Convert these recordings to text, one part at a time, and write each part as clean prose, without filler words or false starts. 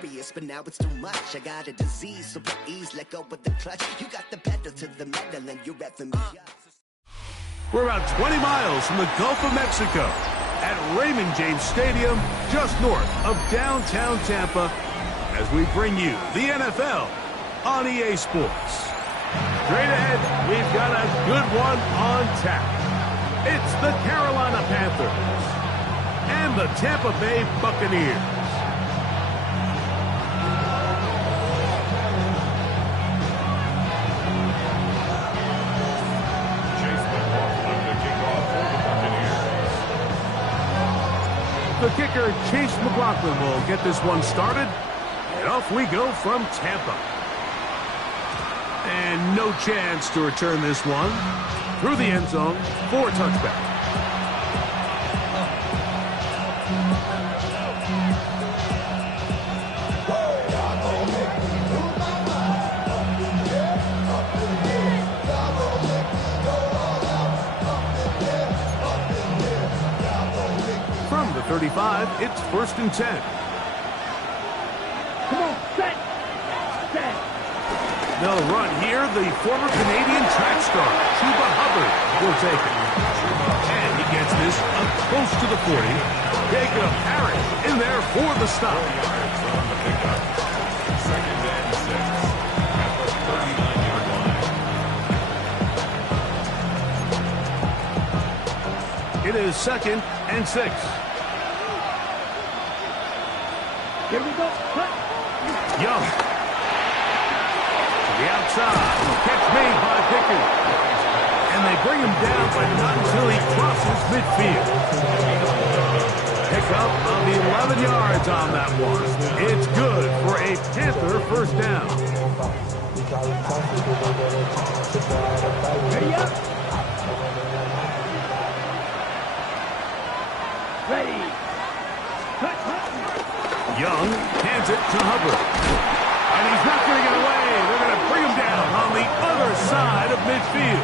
furious, but now it's too much. I got a disease, so please let go with the clutch. You got the pedal to the metal and you're effing me up. We're about 20 miles from the Gulf of Mexico at Raymond James Stadium, just north of downtown Tampa, as we bring you the NFL on EA Sports. Straight ahead, we've got a good one on tap. It's the Carolina Panthers and the Tampa Bay Buccaneers. The kicker, Chase McLaughlin, will get this one started. And off we go from Tampa. And no chance to return this one. Through the end zone for a touchback. From the 35, it's 1st and 10. Come on, set. They'll run here. The former Canadian track star, Chuba Hubbard, will take it. And he gets this up close to the 40. Jacob Harris in there for the stop. 4 yards on the pickup. 2nd and 6 at the 39-yard line. It is 2nd and 6. Here we go. Cut. Young. The outside. Catch made by Pickens. And they bring him down, but not until he crosses midfield. Pick up of 11 yards on that one. It's good for a Panther 1st down. Ready up. Ready. Cut. Young hands it to Hubbard. And he's not going to get away. They're going to bring him down on the other side of midfield.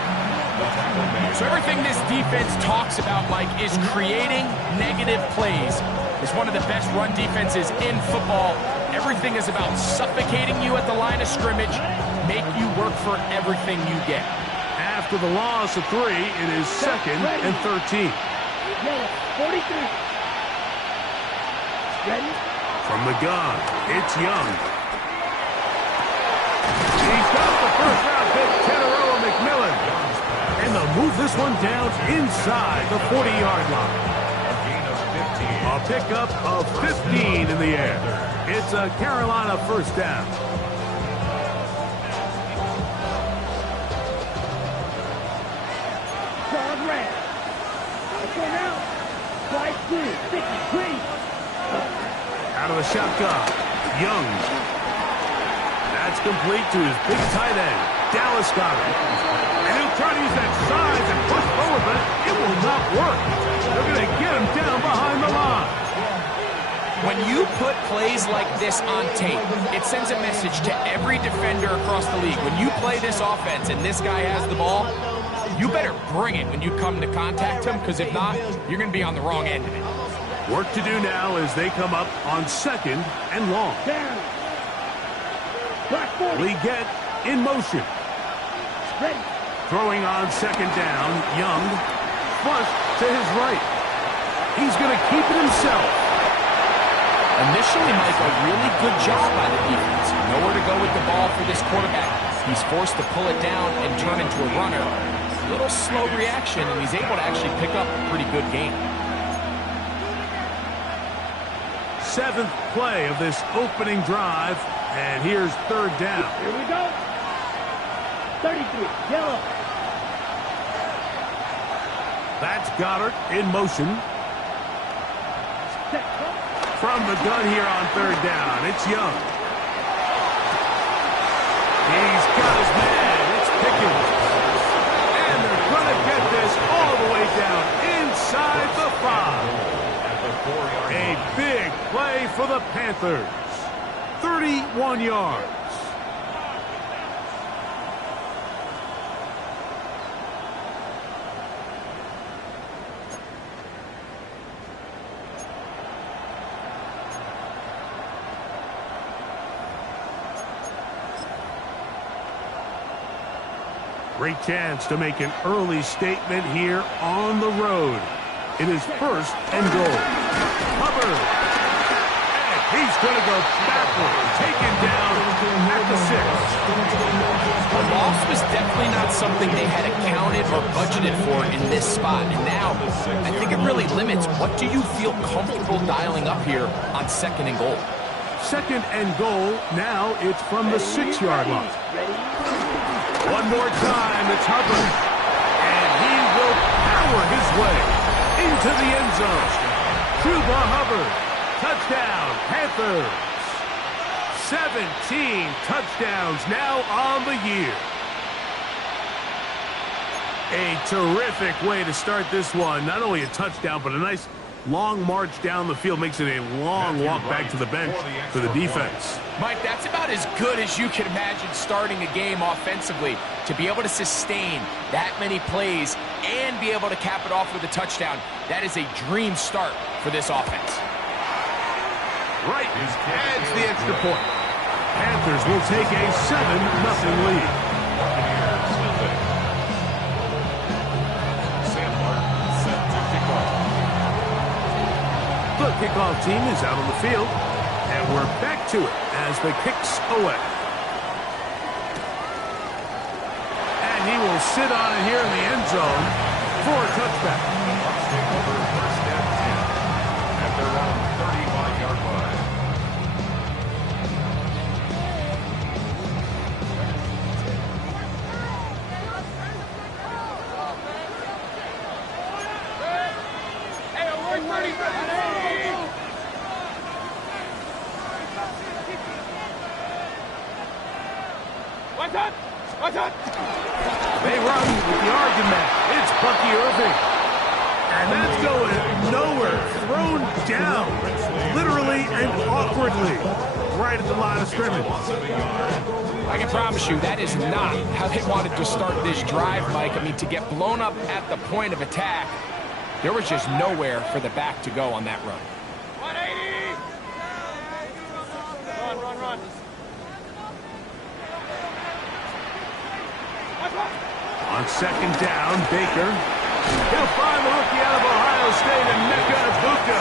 So everything this defense talks about, Mike, is creating negative plays. It's one of the best run defenses in football. Everything is about suffocating you at the line of scrimmage, make you work for everything you get. After the loss of 3, it is 2nd and 13. Yeah, 43. Ready? From the gun, it's Young. He's got the first-round pick, Kenarroa McMillan. And they'll move this one down inside the 40-yard line. A gain of 15. A pickup of 15 in the air. It's a Carolina 1st down. Dog red. Let's go now. Slide 2. 63. Out of the shotgun, Young. That's complete to his big tight end, Dallas Goedert. And he'll try to use that size and push forward, but it will not work. They're going to get him down behind the line. When you put plays like this on tape, it sends a message to every defender across the league. When you play this offense and this guy has the ball, you better bring it when you come to contact him, because if not, you're going to be on the wrong end of it. Work to do now as they come up on 2nd and long. Down. Black 40. Leggett in motion. Ready. Throwing on 2nd down, Young. Flush to his right. He's going to keep it himself. Initially, Mike, a really good job by the defense. Nowhere to go with the ball for this quarterback. He's forced to pull it down and turn into a runner. A little slow reaction, and he's able to actually pick up a pretty good game. 7th play of this opening drive, and here's 3rd down. Here we go. 33. Yellow. That's Goddard in motion. Set. From the gun here on 3rd down, it's Young. He's got his man. It's Pickens. And they're going to get this all the way down inside the 5. A big play for the Panthers. 31 yards. Great chance to make an early statement here on the road. It is first and goal. Hubbard. And he's going to go backward. Taken down at the 6. The loss was definitely not something they had accounted or budgeted for in this spot. And now, I think it really limits what do you feel comfortable dialing up here on second and goal. Second and goal. Now it's from the 6-yard line. One more time, it's Hubbard. And he will power his way into the end zone. Chuba Hubbard. Touchdown, Panthers. 17 touchdowns now on the year. A terrific way to start this one. Not only a touchdown, but a nice long march down the field. Makes it a long walk back to the bench for the defense. Mike, that's about as good as you can imagine starting a game offensively. To be able to sustain that many plays and be able to cap it off with a touchdown, that is a dream start for this offense. Right adds the extra point. Panthers will take a 7-0 lead. The kickoff team is out on the field, and we're back to it as the kick's away. And he will sit on it here in the end zone for a touchback. First and 10 at their own 35-yard line. They run with the argument. It's Bucky Irving. And that's going nowhere. Thrown down, literally and awkwardly, right at the line of scrimmage. I can promise you that is not how they wanted to start this drive, Mike. I mean, to get blown up at the point of attack, there was just nowhere for the back to go on that run. 180! Run. On second down, Baker. He'll find the rookie out of Ohio State, Emeka Egbuka.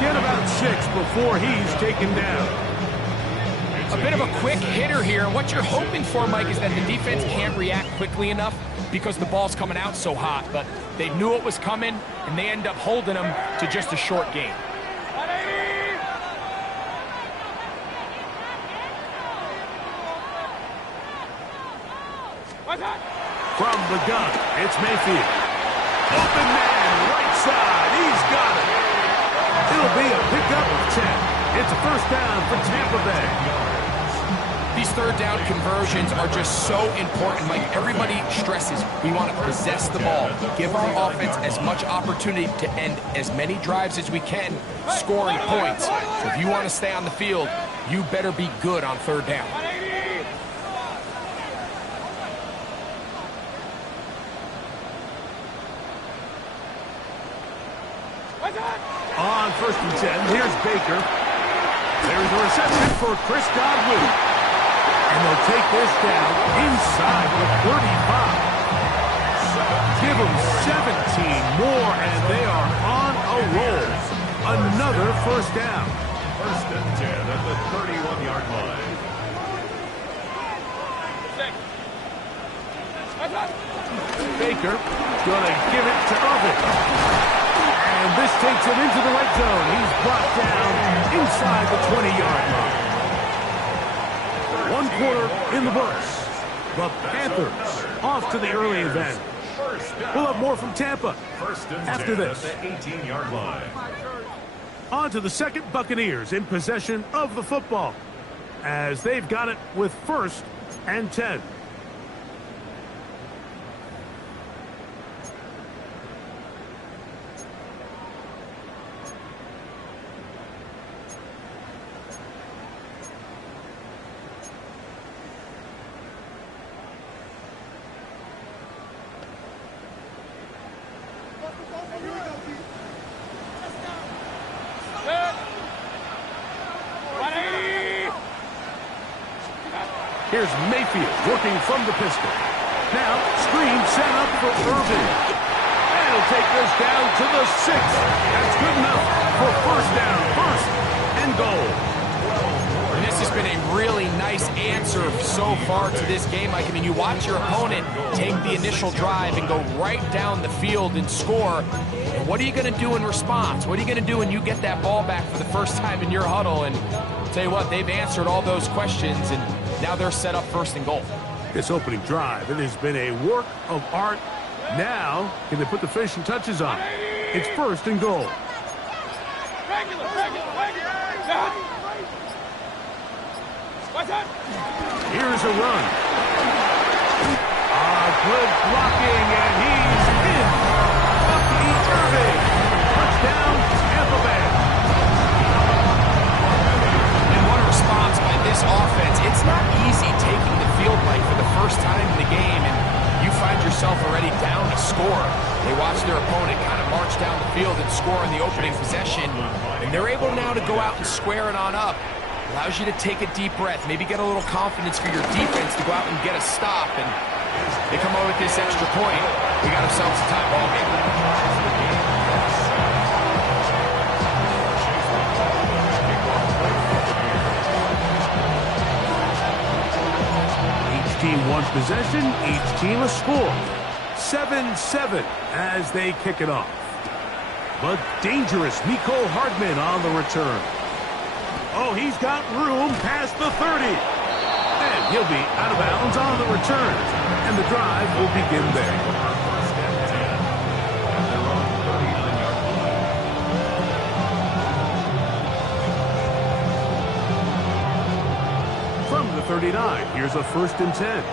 Get about 6 before he's taken down. A bit of a quick hitter here. What you're hoping for, Mike, is that the defense can't react quickly enough because the ball's coming out so hot. But they knew it was coming, and they end up holding them to just a short gain. From the gun, it's Mayfield. Open man, right side. He's got it. It'll be a pickup of 10. It's a first down for Tampa Bay. These third down conversions are just so important, Mike. Everybody stresses we want to possess the ball, give our offense as much opportunity to end as many drives as we can, scoring points. So if you want to stay on the field, you better be good on third down. On first and 10, here's Baker. There's a reception for Chris Godwin. And they'll take this down inside the 35. Give them 17 more, and they are on a roll. Another first down. First and 10 at the 31-yard line. Baker gonna give it to Irving. And this takes it into the red zone. He's brought down inside the 20-yard line. 1 quarter in the books. The Panthers off to the early advantage. We'll have more from Tampa after this. At the 18-yard line. On to the second, Buccaneers in possession of the football as they've got it with first and 10. Here's Mayfield working from the pistol. Now, screen set up for Irvin. And he'll take this down to the 6. That's good enough for first down, first and goal. And this has been a really nice answer so far to this game, Mike. I mean, you watch your opponent take the initial drive and go right down the field and score. And what are you going to do in response? What are you going to do when you get that ball back for the first time in your huddle? And I'll tell you what, they've answered all those questions, and now they're set up first and goal. This opening drive, it has been a work of art. Now, can they put the finishing touches on? It's first and goal. Here's a run. Good blocking, and he's in. Bucky Irving. Touchdown, Tampa Bay. And what a response by this offense. It's not easy taking the field Mike for the first time in the game, and you find yourself already down to score. They watch their opponent kind of march down the field and score in the opening possession, and they're able now to go out and square it on up. Allows you to take a deep breath, maybe get a little confidence for your defense to go out and get a stop, and they come over with this extra point. We got ourselves a tie ball game. Each team wants possession, each team a score. 7-7 as they kick it off. But dangerous Mecole Hardman on the return. Oh, he's got room past the 30. And he'll be out of bounds on the return. And the drive will begin there. From the 39, here's a 1st and 10.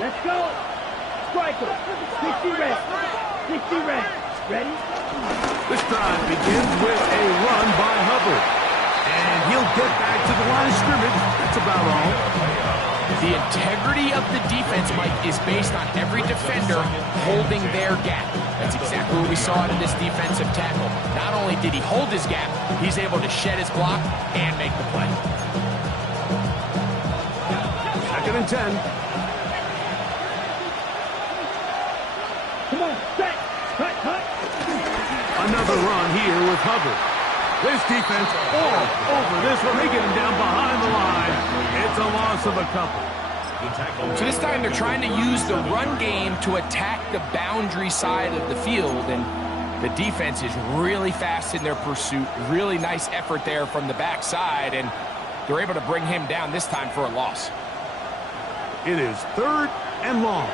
Let's go. Striker. 60 reps. 60 reps. Ready? This drive begins with a run by Hubbard. And he'll get back to the line of scrimmage. That's about all. The integrity of the defense, Mike, is based on every defender holding their gap. That's exactly what we saw in this defensive tackle. Not only did he hold his gap, he's able to shed his block and make the play. 2nd and 10. Come on, set. Cut. Another run here with Hubbard. This defense all over this one. They get him down behind the line. It's a loss of a couple. So this time they're trying to use the run game to attack the boundary side of the field, and the defense is really fast in their pursuit. Really nice effort there from the backside, and they're able to bring him down this time for a loss. It is 3rd and long.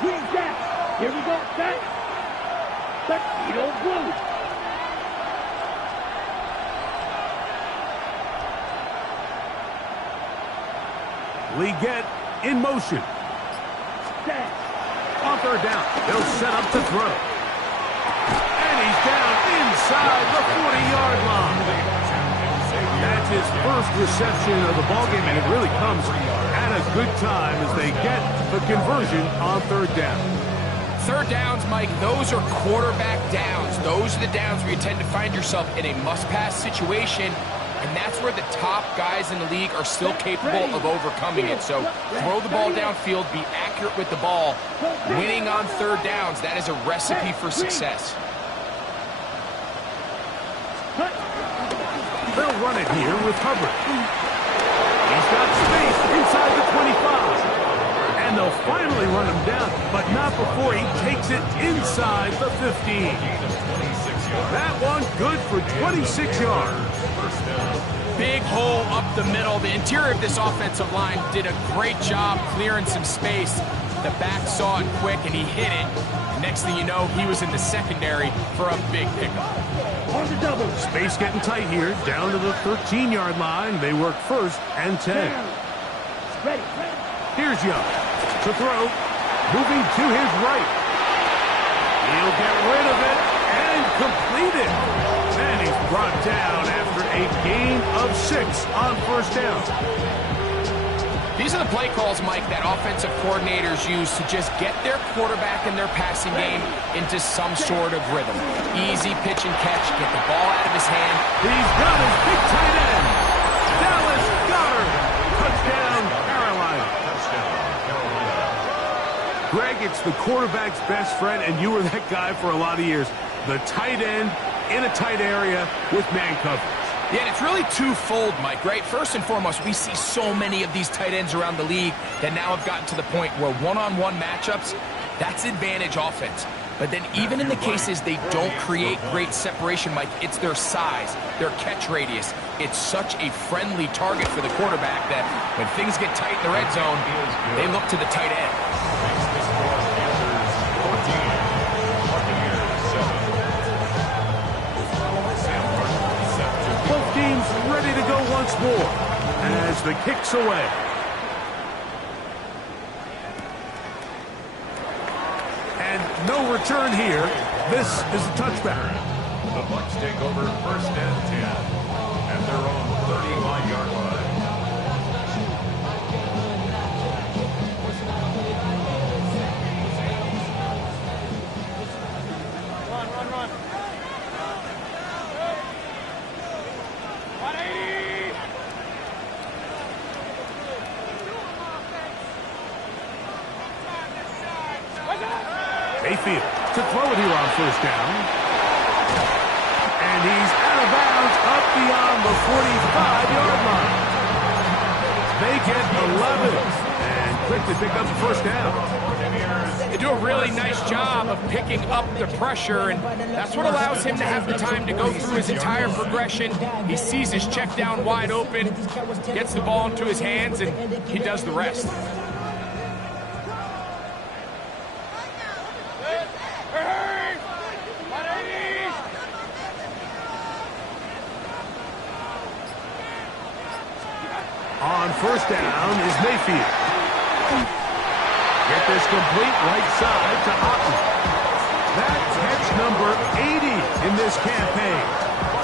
Green gap. Here we go. Set. Tuxedo blue. Leggett in motion. Set. On 3rd down, they'll set up to throw. And he's down inside the 40-yard line. That's his first reception of the ballgame, and it really comes at a good time as they get the conversion on 3rd down. 3rd downs, Mike, those are quarterback downs. Those are the downs where you tend to find yourself in a must-pass situation, and that's where the top guys in the league are still capable of overcoming it. So throw the ball downfield, be accurate with the ball. Winning on 3rd downs, that is a recipe for success. They'll run it here with Hubbard. He's got space inside the 25. And they'll finally run him down, but not before he takes it inside the 15. That one good for 26 yards. Big hole up the middle. The interior of this offensive line did a great job clearing some space. The back saw it quick, and he hit it. Next thing you know, he was in the secondary for a big pickup. On the double. Space getting tight here, down to the 13-yard line. They work 1st and 10. Ready. Here's Young to throw, moving to his right. He'll get rid of it and complete it. And he's brought down after a gain of 6 on 1st down. These are the play calls, Mike, that offensive coordinators use to just get their quarterback and their passing game into some sort of rhythm. Easy pitch and catch, get the ball out of his hand. He's got his big tight end, Dallas Goedert. Touchdown, Carolina. It's the quarterback's best friend, and you were that guy for a lot of years. The tight end in a tight area with man coverage. Yeah, and it's really twofold, Mike, right? First and foremost, we see so many of these tight ends around the league that now have gotten to the point where one-on-one matchups, that's advantage offense. But then even in the cases they don't create great separation, Mike, it's their size, their catch radius. It's such a friendly target for the quarterback that when things get tight in the red zone, they look to the tight end. Makes the score Panthers 14, Buccaneers 7. Both teams ready to go once more as the kick's away. And no return here. This is a touchback. The Bucs take over first and 10 at their own 35-yard line. Run. 180. Mayfield to throw it here on first down. And he's out of bounds up beyond the 45-yard line. They get 11 and quickly pick up the first down. They do a really nice job of picking up the pressure, and that's what allows him to have the time to go through his entire progression. He sees his check down wide open, gets the ball into his hands, and he does the rest. On first down is Mayfield. Get this complete right side to Otten. That's catch number 80 in this campaign.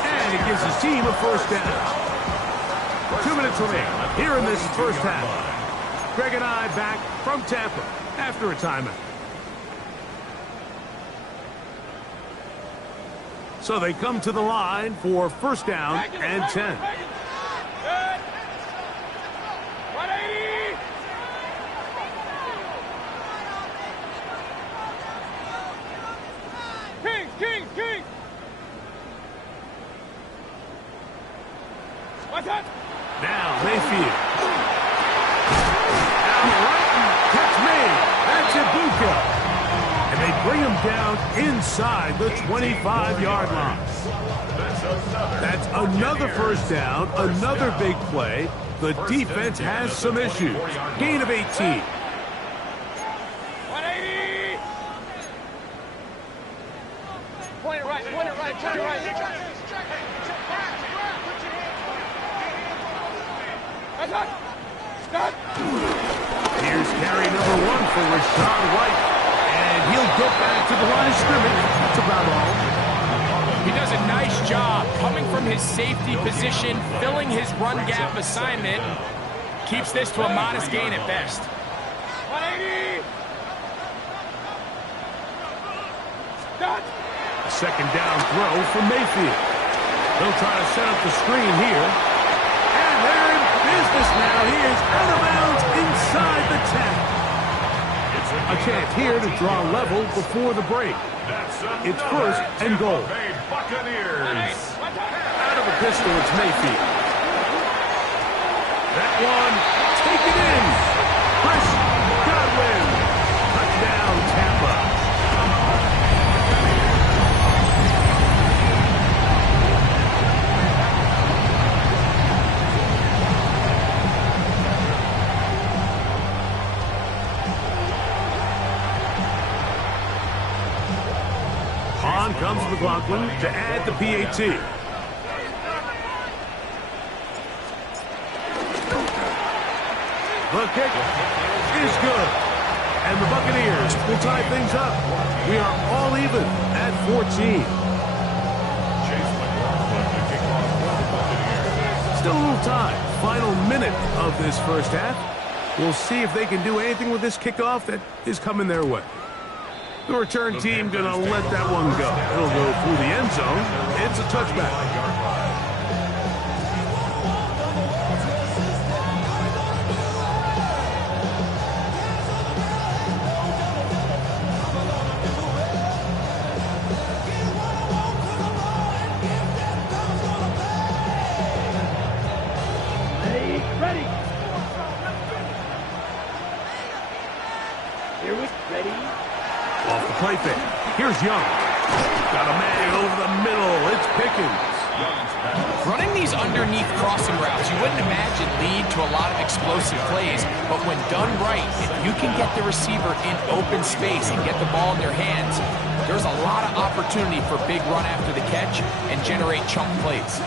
And it gives his team a first down. 2 minutes remaining here in this first half. Greg and I back from Tampa after a timeout. So they come to the line for first down and 10. King! What's that? Now Mayfield. Out right, catch made. That's Ibuka. And they bring him down inside the 25-yard line. That's another first down, another big play. The defense has some issues. Gain of 18. 180! Point it right. Stop! Here's carry number 1 for Rachaad White. And he'll get back to the line of scrimmage. That's about all. He does a nice job coming from his safety position, filling his run gap assignment. Keeps this to a modest gain at best. 180! Stop! A second down throw for Mayfield. They'll try to set up the screen here. And they're in business now. He is out of bounds inside the 10. A chance here to draw level before the break. It's first and goal. Buccaneers. Out of the pistol, it's Mayfield. That one, take it in. Chris Godwin. Touchdown, Tampa. On comes McLaughlin to add the PAT. The kick is good. And the Buccaneers will tie things up. We are all even at 14. Still a little time. Final minute of this first half. We'll see if they can do anything with this kickoff that is coming their way. The return team going to let that one go. It'll go through the end zone. It's a touchback. play fake. Here's Young. Got a man over the middle. It's Pickens. Running these underneath crossing routes, you wouldn't imagine lead to a lot of explosive plays, but when done right, if you can get the receiver in open space and get the ball in their hands, there's a lot of opportunity for big run after the catch and generate chunk plays.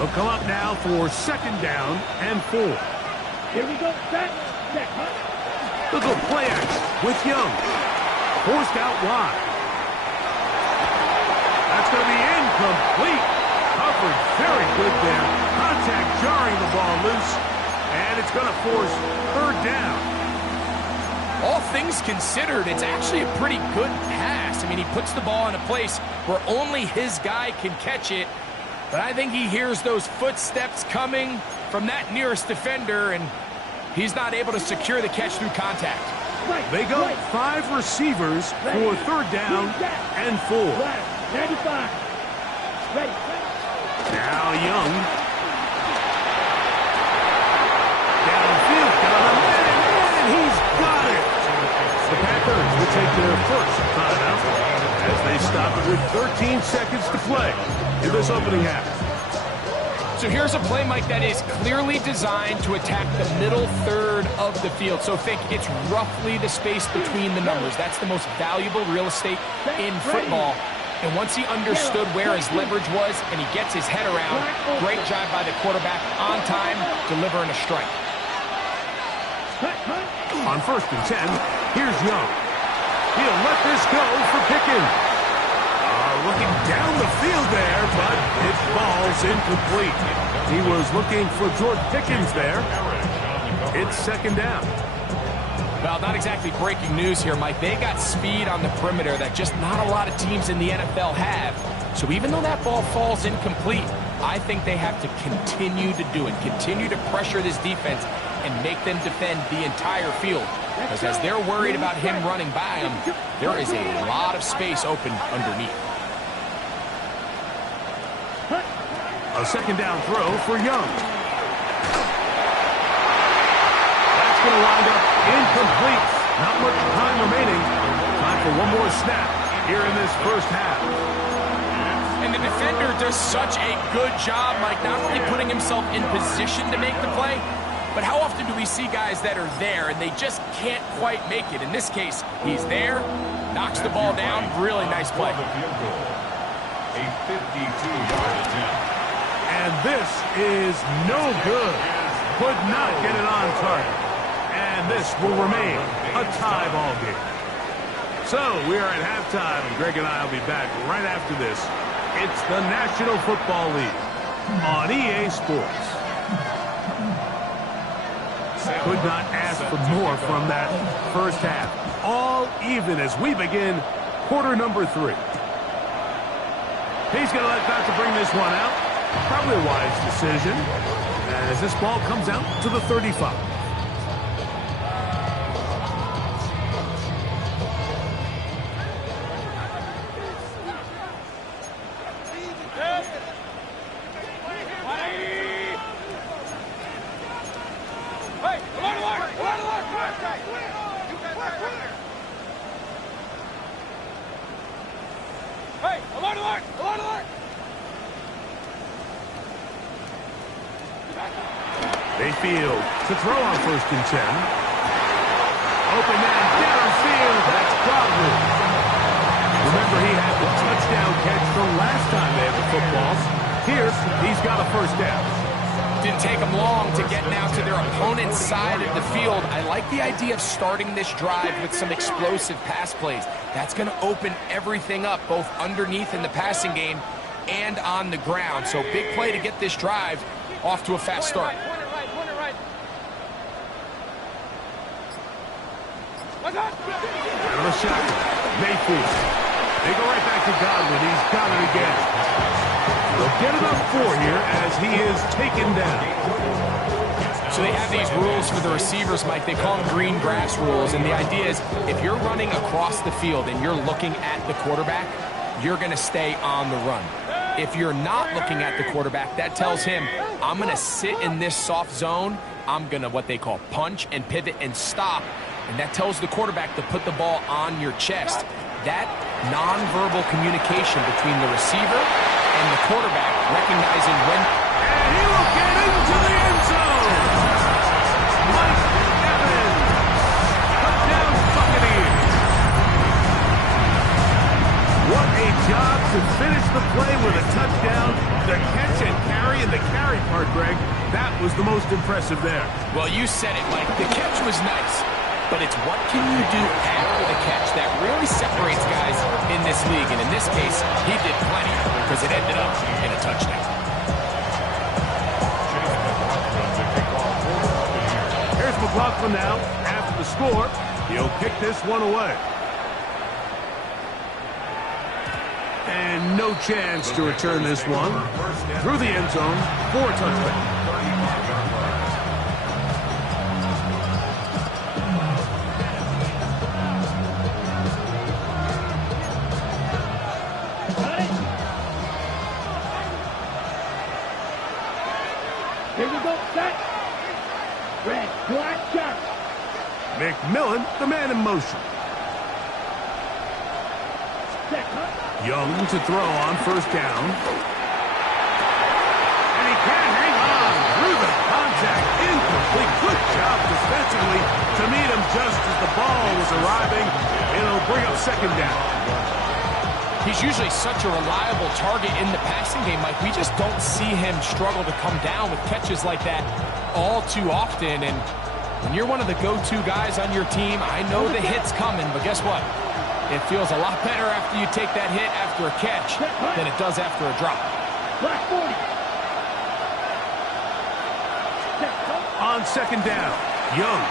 They'll come up now for 2nd down and 4. Here we go. Set. Look at play action with Young. Forced out wide. That's going to be incomplete. Covered very good there. Contact jarring the ball loose. And it's going to force 3rd down. All things considered, it's actually a pretty good pass. I mean, he puts the ball in a place where only his guy can catch it. But I think he hears those footsteps coming from that nearest defender, and he's not able to secure the catch through contact. They go 5 receivers for 3rd down and 4. 95. Ready. Now Young. Downfield, got a man, and he's got it. The Packers will take their first timeout as they stop it with 13 seconds to play in this opening half. So here's a play, Mike, that is clearly designed to attack the middle third of the field. So think it's roughly the space between the numbers. That's the most valuable real estate in football. And once he understood where his leverage was and he gets his head around, great job by the quarterback on time, delivering a strike. On 1st and 10, here's Young. He'll let this go for Pickens. Looking down the field there, but it falls incomplete. He was looking for George Pickens there. It's 2nd down. Well, not exactly breaking news here, Mike. They got speed on the perimeter that just not a lot of teams in the NFL have. So even though that ball falls incomplete, I think they have to continue to do it, continue to pressure this defense and make them defend the entire field. Because as they're worried about him running by them, there is a lot of space open underneath. A 2nd down throw for Young. That's going to wind up incomplete. Not much time remaining. Time for one more snap here in this first half. And the defender does such a good job, Mike, not only putting himself in position to make the play, but how often do we see guys that are there and they just can't quite make it? In this case, he's there, knocks the ball down. Really nice play. A 52-yard attempt. And this is no good. Could not get it on target. And this will remain a tie ball game. So we are at halftime, and Greg and I will be back right after this. It's the National Football League on EA Sports. Could not ask for more from that first half. All even as we begin quarter number 3. He's going to let that to bring this one out. Probably a wise decision as this ball comes out to the 35. Mayfield to throw on 1st and 10. Open man downfield. That's Godwin. Remember, he had the touchdown catch the last time they had the footballs. Here, he's got a 1st down. Didn't take them long to get now to their opponent's side of the field. I like the idea of starting this drive with some explosive pass plays. That's going to open everything up, both underneath in the passing game and on the ground. So big play to get this drive off to a fast start. Out of the shotgun, Mayfield. They go right back to Godwin. He's got it again. They'll get it up 4 here as he is taken down. So they have these rules for the receivers, Mike. They call them green grass rules. And the idea is if you're running across the field and you're looking at the quarterback, you're going to stay on the run. If you're not looking at the quarterback, that tells him, I'm going to sit in this soft zone. I'm going to what they call punch and pivot and stop. And that tells the quarterback to put the ball on your chest. that nonverbal communication between the receiver and the quarterback, recognizing when... And he will get into the end zone! Mike Evans! Touchdown Buccaneers! What a job to finish the play with a touchdown. The catch and carry, and the carry part, Greg, that was the most impressive there. Well, you said it, Mike. The catch was nice, but it's what can you do after the catch that really separates guys in this league. And in this case, he did plenty because it ended up in a touchdown. Here's McLaughlin now. After the score, he'll kick this one away. And no chance to return this one. Through the end zone for a touchdown. Here we go, set. Red, black, shot. McMillan, the man in motion. Set, huh? Young to throw on first down. And he can't hang on through the contact. Incomplete. Good job defensively to meet him just as the ball was arriving. It'll bring up second down. He's usually such a reliable target in the passing game, Mike. We just don't see him struggle to come down with catches like that all too often. And when you're one of the go-to guys on your team, I know the hit's coming, but guess what? It feels a lot better after you take that hit after a catch than it does after a drop. Black 40. Set, huh? On second down, Young.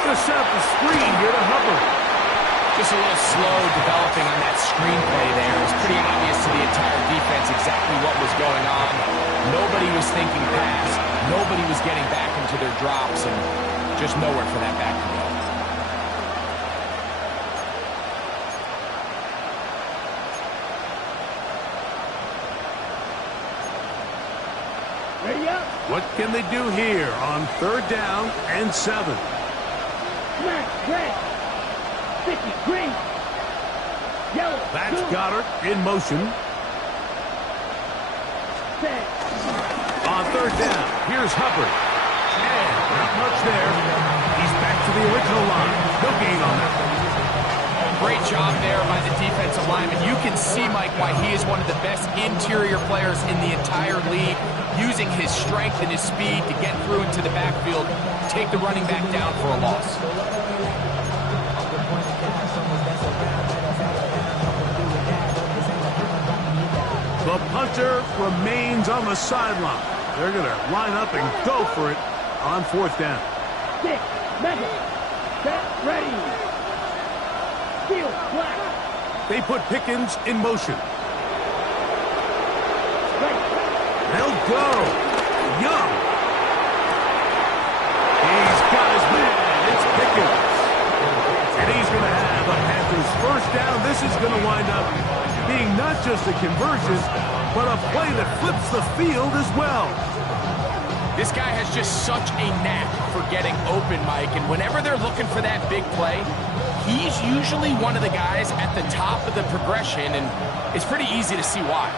Gonna set up the screen here to Hubbard. Just a little slow developing on that screenplay there. It was pretty obvious to the entire defense exactly what was going on. Nobody was thinking pass. Nobody was getting back into their drops, and just nowhere for that back to go. Ready up. What can they do here on third down and 7? Black, red. 50, green. Yellow. That's blue. Goddard in motion. Set. On third down, here's Hubbard. And not much there. He's back to the original line. No gain on that one. Great job there by the defensive lineman. You can see, Mike, why he is one of the best interior players in the entire league, using his strength and his speed to get through into the backfield, take the running back down for a loss. The punter remains on the sideline. They're going to line up and go for it on fourth down. Stick, metal. Set, ready. Field, black. They put Pickens in motion. Right. They'll go. Young. He's got his man. It's Pickens. And he's going to have a Panthers first down. This is going to wind up being not just a conversion, but a play that flips the field as well. This guy has just such a knack for getting open, Mike, and whenever they're looking for that big play, he's usually one of the guys at the top of the progression, and it's pretty easy to see why.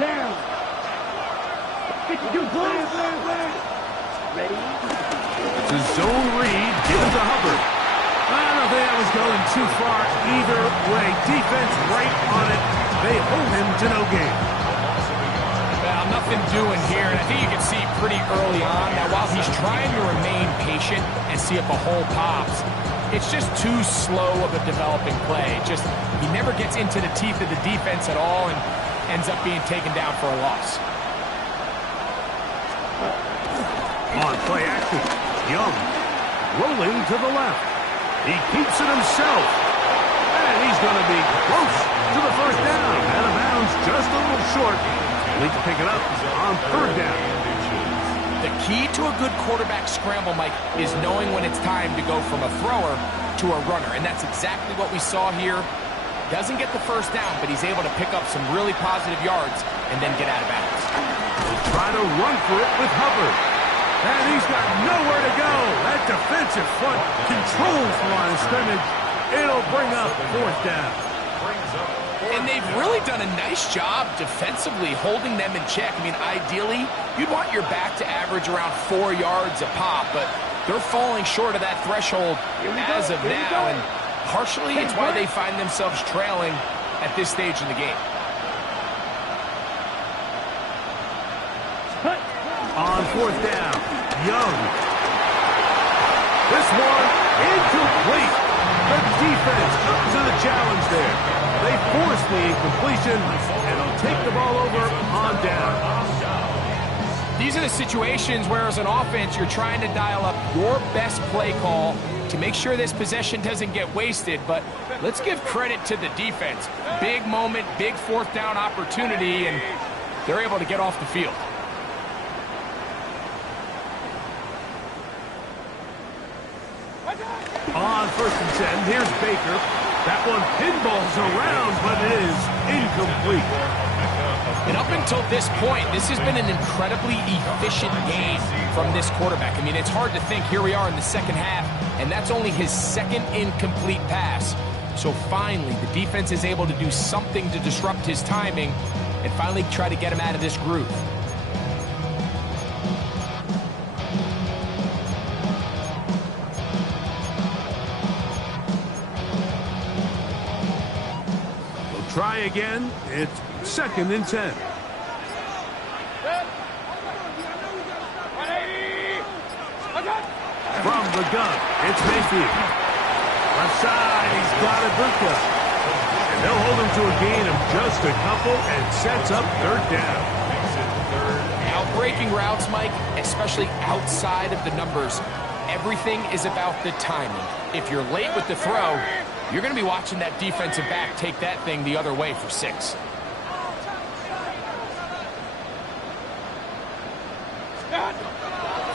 Down. 52, black. Ready. It's a zone read given to Hubbard. I don't think that was going too far either way. Defense right on it. They hold him to no gain. Well, nothing doing here, and I think you can see pretty early on that while he's trying to remain patient and see if a hole pops, it's just too slow of a developing play. Just he never gets into the teeth of the defense at all and ends up being taken down for a loss. On play action, Young rolling to the left. He keeps it himself. And he's going to be close to the first down. Out of bounds, just a little short. Need to pick it up on third down. The key to a good quarterback scramble, Mike, is knowing when it's time to go from a thrower to a runner. And that's exactly what we saw here. Doesn't get the first down, but he's able to pick up some really positive yards and then get out of bounds. He'll try to run for it with Hubbard. And he's got nowhere to go. That defensive front controls the line of scrimmage. It'll bring up 4th down. And they've really done a nice job defensively holding them in check. I mean, ideally, you'd want your back to average around 4 yards a pop, but they're falling short of that threshold as of now, and partially it's why they find themselves trailing at this stage in the game. On 4th down, Young. This one incomplete. The defense up to the challenge there. They force the incompletion, and they'll take the ball over on down. These are the situations where, as an offense, you're trying to dial up your best play call to make sure this possession doesn't get wasted. But let's give credit to the defense. Big moment, big 4th down opportunity, and they're able to get off the field. On 1st and 10, here's Baker. That one pinballs around, but it is incomplete. And up until this point, this has been an incredibly efficient game from this quarterback. I mean, it's hard to think here we are in the second half, and that's only his 2nd incomplete pass. So finally, the defense is able to do something to disrupt his timing and finally try to get him out of this groove. Try again. It's 2nd and 10. From the gun, it's Mayfield. Left side, he's got Ibuka. And they'll hold him to a gain of just a couple and sets up 3rd down. Now, breaking routes, Mike, especially outside of the numbers, everything is about the timing. If you're late with the throw, you're going to be watching that defensive back take that thing the other way for 6.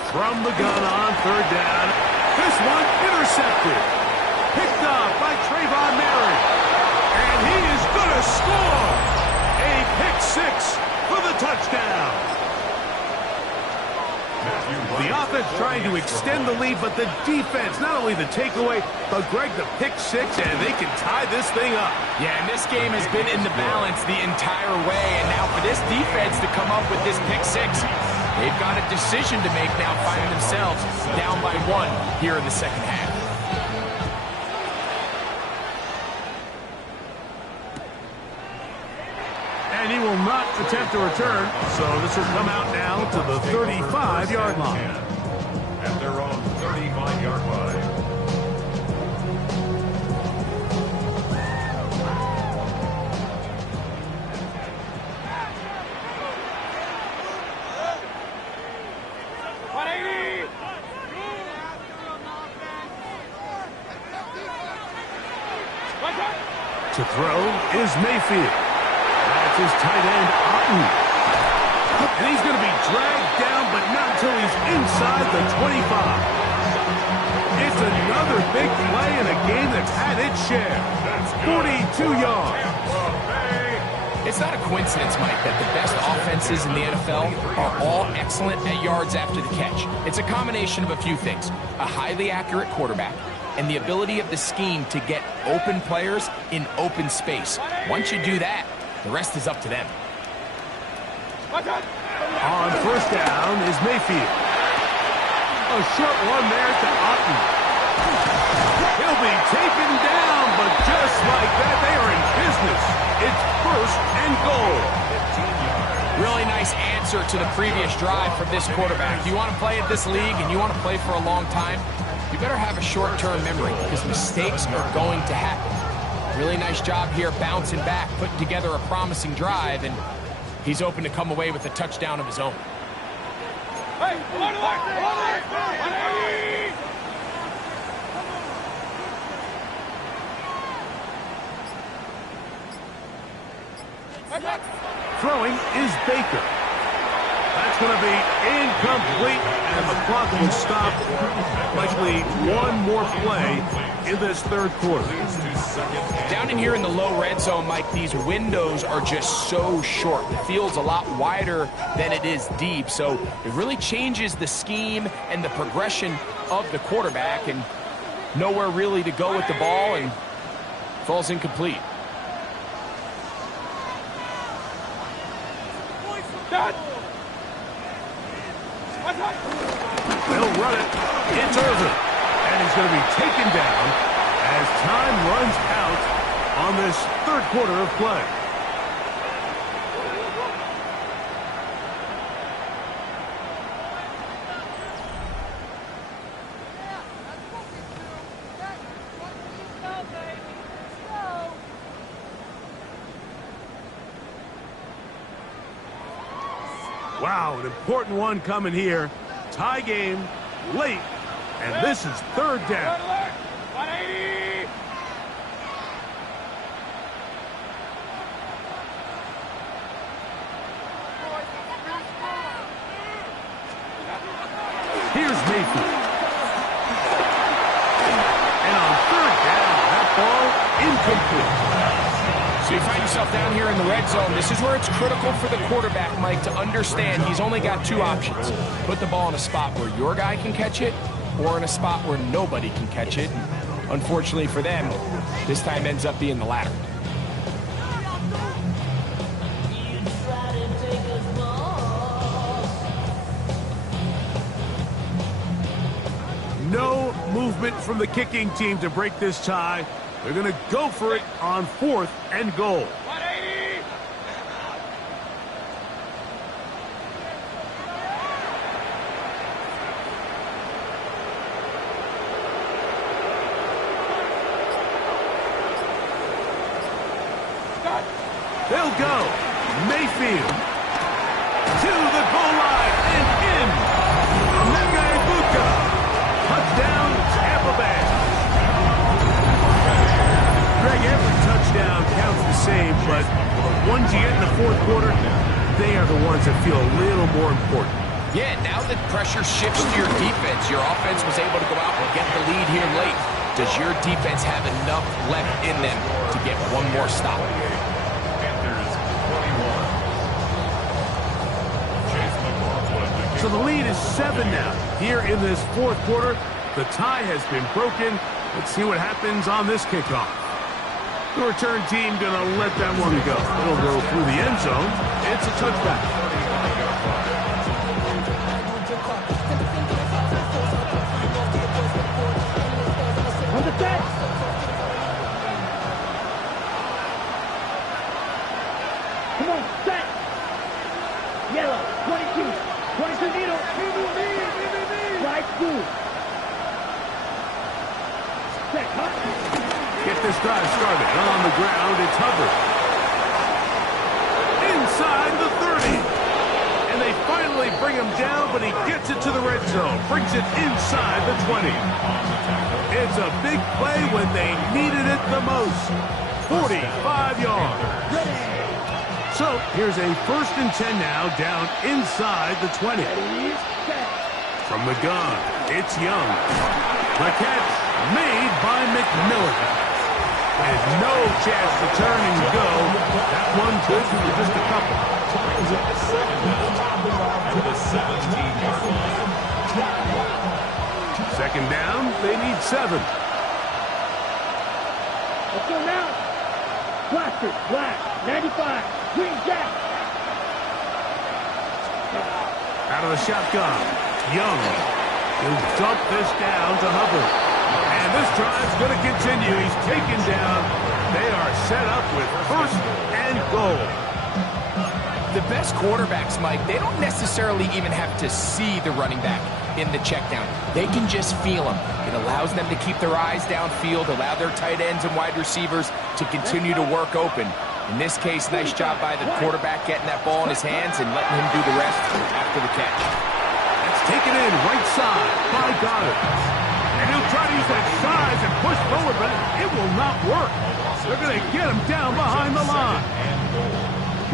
From the gun on 3rd down. This one intercepted. Picked up by Trayvon Merritt. And he is going to score. A pick 6 for the touchdown. The offense trying to extend the lead, but the defense, not only the takeaway, but Greg, the pick 6, and they can tie this thing up. Yeah, and this game has been in the balance the entire way, and now for this defense to come up with this pick 6, they've got a decision to make now, finding themselves down by 1 here in the second half. And he will not attempt a return, so this will come out now to the 35-yard line. At their own 35-yard line. To throw is Mayfield. That's his tight end, Otten. And he's going to be dragged down, but not until he's inside the 25. It's another big play in a game that's had its share. 42 yards. It's not a coincidence, Mike, that the best offenses in the NFL are all excellent at yards after the catch. It's a combination of a few things. A highly accurate quarterback and the ability of the scheme to get open players in open space. Once you do that, the rest is up to them. On 1st down is Mayfield. A short one there to Otten. He'll be taken down, but just like that, they are in business. It's 1st and goal. Really nice answer to the previous drive from this quarterback. You want to play at this league and you want to play for a long time, you better have a short-term memory because mistakes are going to happen. Really nice job here bouncing back, putting together a promising drive, and he's open to come away with a touchdown of his own. Throwing is Baker. That's going to be incomplete, and the clock will stop. Likely one more play in this 3rd quarter. Down in here in the low red zone, Mike, these windows are just so short. The field's a lot wider than it is deep, so it really changes the scheme and the progression of the quarterback, and nowhere really to go with the ball, and Falls incomplete. They'll run it. It's Irvin. And he's going to be taken down as time runs out on this third quarter of play. Wow, an important one coming here. Tie game, late, and this is third down. 180! Here's Mayfield. And on third down, that ball incomplete. So you find yourself down here in the red zone. This is where it's critical for the quarterback, Mike, to understand he's only got two options. Put the ball in a spot where your guy can catch it, or in a spot where nobody can catch it. Unfortunately for them, this time ends up being the latter. No movement from the kicking team to break this tie. They're going to go for it on 4th and goal. 180! They'll go. Mayfield to the goal line and in. Mega Ibuka. Touchdown, Tampa Bay. Greg, every touchdown counts the same, but the ones you get in the fourth quarter, they are the ones that feel a little more important. Yeah, now that pressure shifts to your defense, your offense was able to go out and get the lead here late. Does your defense have enough left in them to get one more stop? Panthers 21. Chase McLaughlin. So the lead is 7 now. Here in this fourth quarter, the tie has been broken. Let's see what happens on this kickoff. The return team going to let that one go. It'll go through the end zone. It's a touchback. On the set! Come on, set! Yellow, 22. 22 needle. Right through. Set, huh? Get this drive started. On the ground, it's Hubbard. Inside the 30. And they finally bring him down, but he gets it to the red zone. Brings it inside the 20. It's a big play when they needed it the most. 45 yards. So here's a 1st and 10 now, down inside the 20. From the gun, it's Young. The catch made by McMillan. And no chance to turn and go. That one good for just a couple. Brings up the second down to the 17-yard line. Second down, they need 7. Let's go now. Blaster, black, 95, green jack. Out of the shotgun, Young will dump this down to Hubbard. And this drive's going to continue. He's taken down. They are set up with 1st and goal. The best quarterbacks, Mike, they don't necessarily even have to see the running back in the check down. They can just feel him. It allows them to keep their eyes downfield, allow their tight ends and wide receivers to continue to work open. In this case, nice job by the quarterback getting that ball in his hands and letting him do the rest after the catch. That's taken in right side by Goddard. And he'll try to use that size and push forward, but it will not work. They're going to get him down behind the line.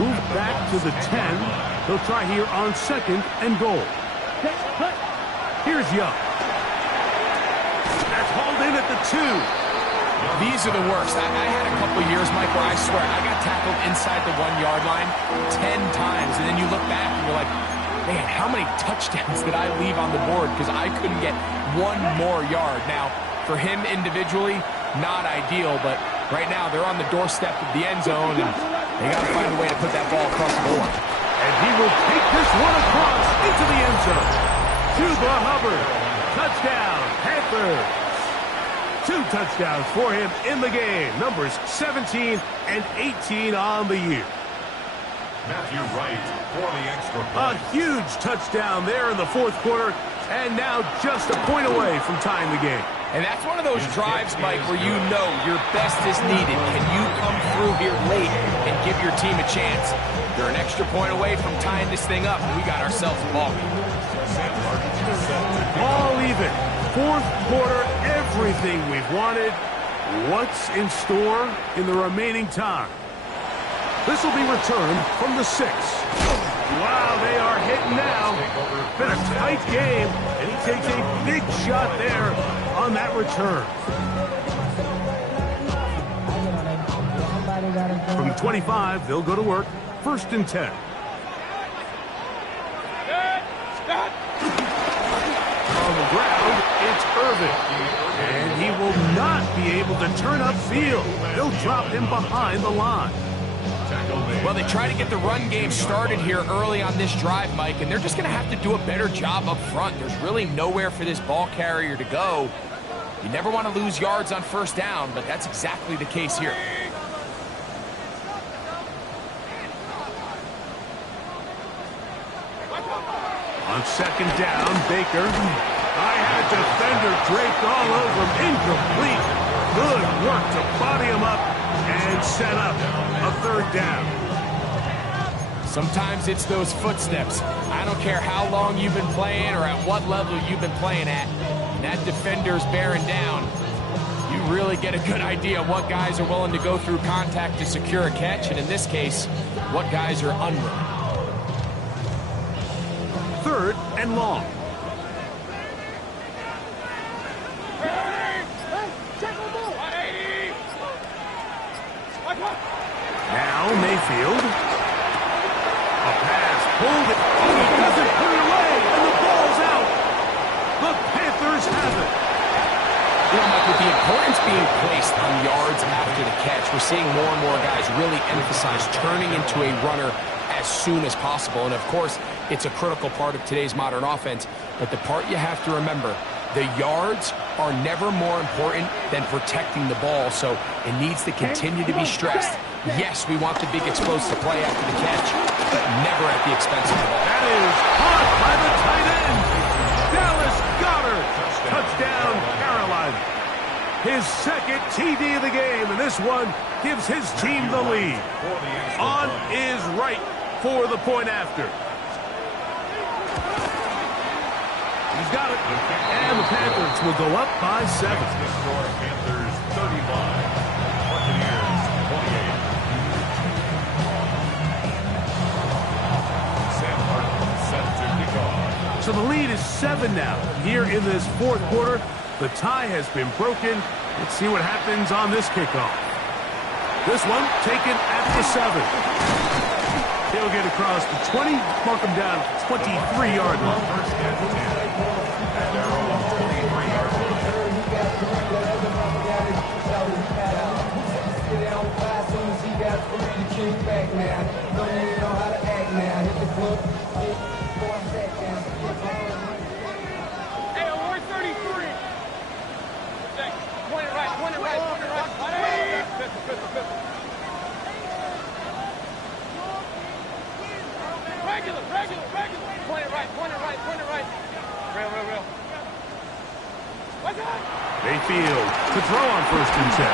Move back to the 10. They'll try here on 2nd and goal. Here's Young. That's hauled in at the 2. These are the worst. I had a couple years, Mike, where I swear I got tackled inside the 1-yard line 10 times, and then you look back and you're like, man, how many touchdowns did I leave on the board because I couldn't get one more yard? Now, for him individually, not ideal, but Right now, they're on the doorstep of the end zone, and they got to find a way to put that ball across the board. And he will take this one across into the end zone. Chuba Hubbard, touchdown, Panthers. 2 touchdowns for him in the game. Numbers 17 and 18 on the year. Matthew Wright for the extra A point. huge touchdown there in the fourth quarter, and now just a point away from tying the game. And that's one of those drives, Mike, where you know your best is needed. Can you come through here late and give your team a chance? They're an extra point away from tying this thing up, and we got ourselves a ball game. All even. Fourth quarter, everything we've wanted. What's in store in the remaining time? This will be returned from the 6. Wow, they are hitting now. Been a tight game, and he takes a big shot there on that return. From the 25, they'll go to work. 1st and 10. On the ground, it's Irvin. And he will not be able to turn upfield. They'll drop him behind the line. Well, they try to get the run game started here early on this drive, Mike, and they're just going to have to do a better job up front. There's really nowhere for this ball carrier to go. You never want to lose yards on 1st down, but that's exactly the case here. On 2nd down, Baker. I had a defender draped all over him. Incomplete. Good work to body him up and set up a 3rd down. Sometimes it's those footsteps. I don't care how long you've been playing or at what level you've been playing at. And that defender's bearing down. You really get a good idea of what guys are willing to go through contact to secure a catch, and in this case, what guys are unwilling. 3rd and long. Now Mayfield. A pass pulled it. Oh, he doesn't put it away, and the ball's out. The Panthers have it. You know, Mike, with the importance being placed on yards after the catch, we're seeing more and more guys really emphasize turning into a runner as soon as possible. And, of course, it's a critical part of today's modern offense. But the part you have to remember, the yards are never more important than protecting the ball, so it needs to continue to be stressed. Yes, we want the big explosive play after the catch, but never at the expense of the ball. That is caught by the tight end. Dallas Goedert. Touchdown, Carolina. His 2nd TD of the game, and this one gives his team the lead. On is right for the point after. He's got it. And the Panthers will go up by 7. Panthers 35, Buccaneers 28. Sam Hartman set to kick off. So the lead is 7 now. Here in this 4th quarter, the tie has been broken. Let's see what happens on this kickoff. This one taken at the 7. He'll get across the 20, mark him down at the 23-yard line. 1st and 10. At their own 23-yard line. Hey, award 33. Point it right, point it right, point it right. Pistol. Regular. Point it right. Real. What's that? Mayfield to throw on 1st and 10.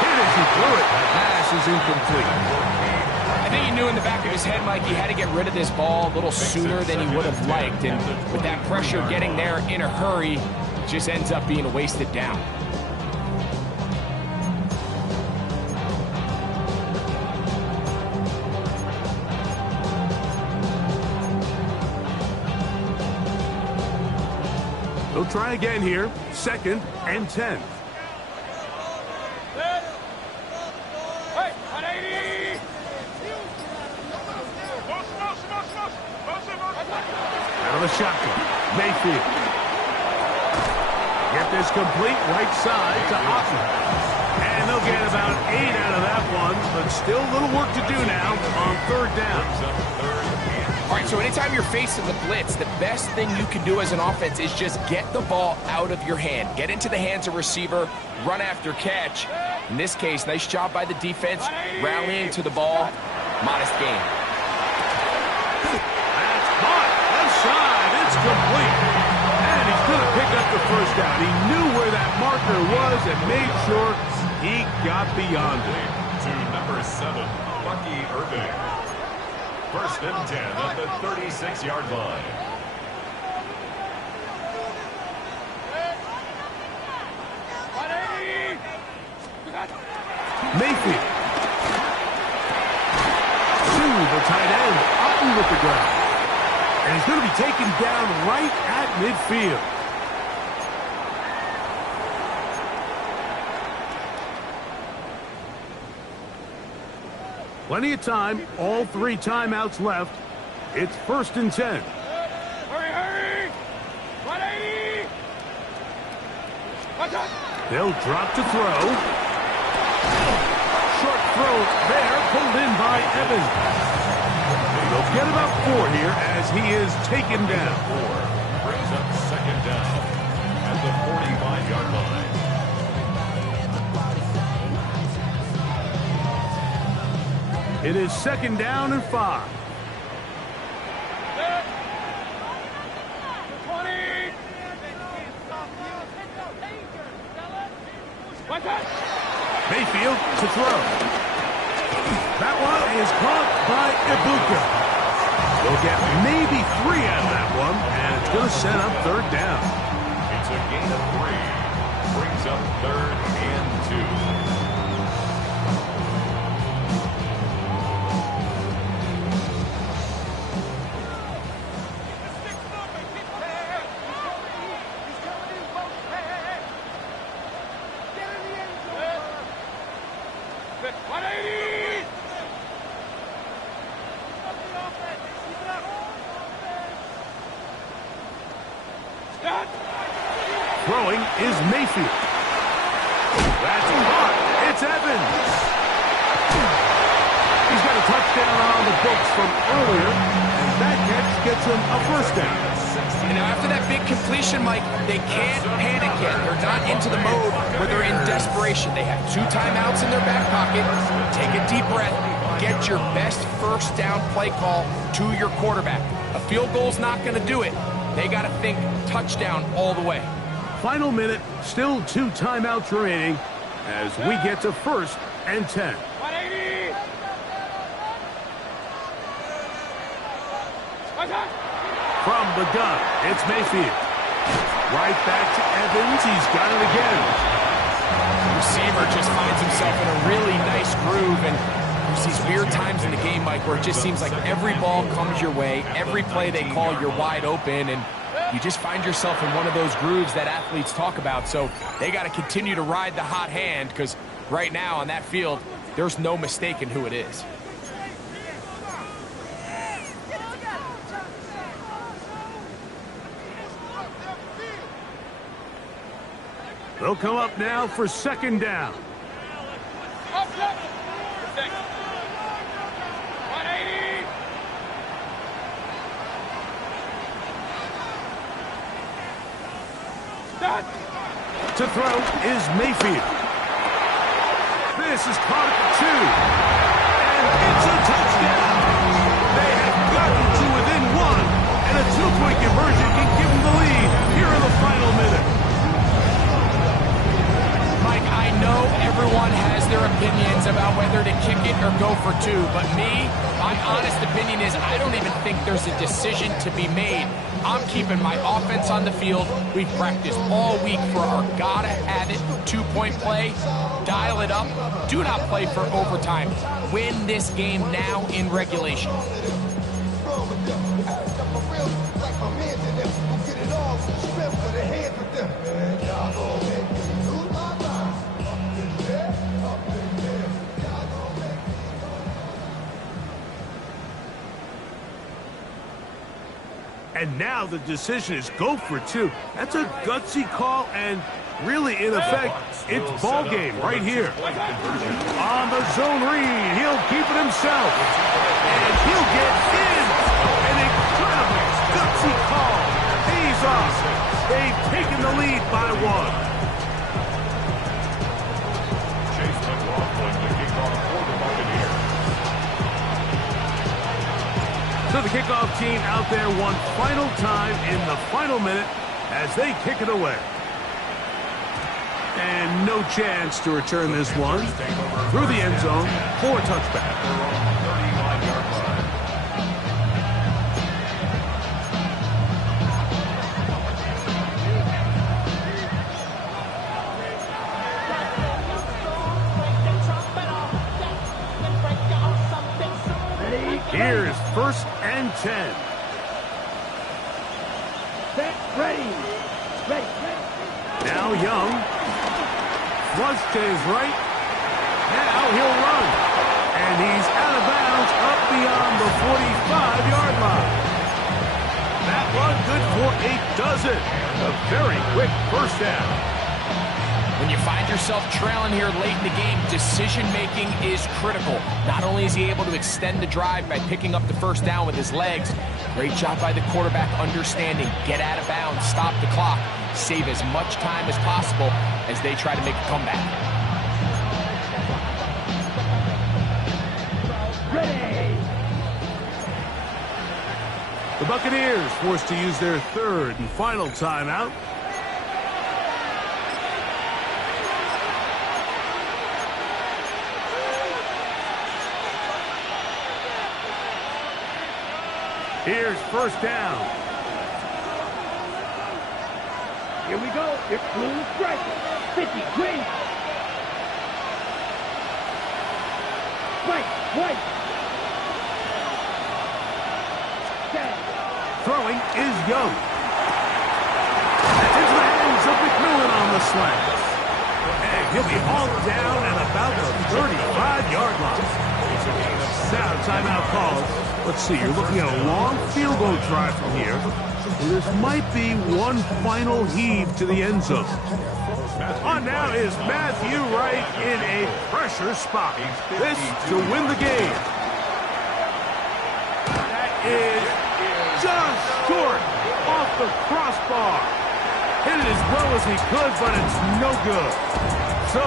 Hit as he threw it. The pass is incomplete. I think he knew in the back of his head, Mike, he had to get rid of this ball a little sooner than he would have liked. And with that pressure getting there in a hurry, it just ends up being a wasted down. They'll try again here. 2nd and 10. Hey, 180. Out of the shotgun. Mayfield. Get this complete right side to Otten. And they'll They'll get about 8 out of that one, but still a little work to do now on third down. All right, so anytime you're facing the blitz, the best thing you can do as an offense is just get the ball out of your hand. Get into the hands of receiver, run after catch. In this case, nice job by the defense, rallying to the ball. Modest gain. That's caught. Left side. It's complete. And he's going to pick up the first down. He knew where that marker was and made sure he got beyond it. To number 7, Bucky Irving. First and 10 at the 36-yard line. Mayfield. To the tight end. Otten with the grab. And he's going to be taken down right at midfield. Plenty of time. All 3 timeouts left. It's first and 10. Hurry! 180! Watch out! They'll drop to throw. Short throw there, pulled in by Evans. They'll get about 4 here as he is taken down. 4 brings up second down at the 45-yard line. It is second down and 5. 20! Watch out! Mayfield to throw. That one is caught by Ibuka. They'll get maybe 3 out of that one, and it's going to set up third down. It's a gain of 3. Brings up third and 2. Throwing is Mayfield. That's caught. It's Evans. He's got a touchdown on the books from earlier, and that catch gets him a first down. And now after that big completion, Mike, they can't panic yet. They're not into the mode where they're in desperation. They have 2 timeouts in their back pocket. Take a deep breath. Get your best first down play call to your quarterback. A field goal's not going to do it. They got to think touchdown all the way. Final minute, still 2 timeouts remaining as we get to first and 10. 180! Watch out! From the gun, it's Mayfield. Right back to Evans. He's got it again. The receiver just finds himself in a really nice groove, and there's these weird times in the game, Mike, where it just seems like every ball comes your way, every play they call, you're wide open, and you just find yourself in one of those grooves that athletes talk about. So they got to continue to ride the hot hand, because right now on that field, there's no mistaking who it is. They'll come up now for second down. Up, left! 180! Start! To throw is Mayfield. This is caught at the 2. And it's a touchdown. They have gotten to within 1. And a 2-point conversion can give them the lead here in the final minute. Mike, I know everyone has their opinions about whether to kick it or go for 2, but my honest opinion is I don't even think there's a decision to be made. I'm keeping my offense on the field. We've practiced all week for our gotta-have-it 2-point play. Dial it up. Do not play for overtime. Win this game now in regulation. And now the decision is go for 2. That's a gutsy call, and Really, in effect, it's ball game right here. On the zone read, he'll keep it himself. And he'll get in. An incredibly gutsy call. Pays off. They've taken the lead by 1. Chase McLaughlin, the kickoff for the Buccaneers. So the kickoff team out there one final time in the final minute as they kick it away. And no chance to return this one through the end zone for a touchback. 35-yard line. Here's 1st and 10. Set, ready. Ready. Now Young. Flush to his right. Now he'll run. And he's out of bounds up beyond the 45-yard line. That run good for a dozen. A very quick first down. When you find yourself trailing here late in the game, decision-making is critical. Not only is he able to extend the drive by picking up the first down with his legs, great job by the quarterback understanding, get out of bounds, stop the clock, save as much time as possible as they try to make a comeback. Ready. The Buccaneers forced to use their 3rd and final timeout. Here's 1st down. Here we go. It's blue strike. 50, green. White, white. Set. Throwing is Young. Into the hands of McMillan on the slant. And he'll be hauled down at about the 35-yard line. Now, timeout called. Let's see, you're looking at a long field goal drive from here. This might be one final heave to the end zone. On now is Matthew Wright in a pressure spot. This to win the game. That is just short off the crossbar. Hit it as well as he could, but it's no good. So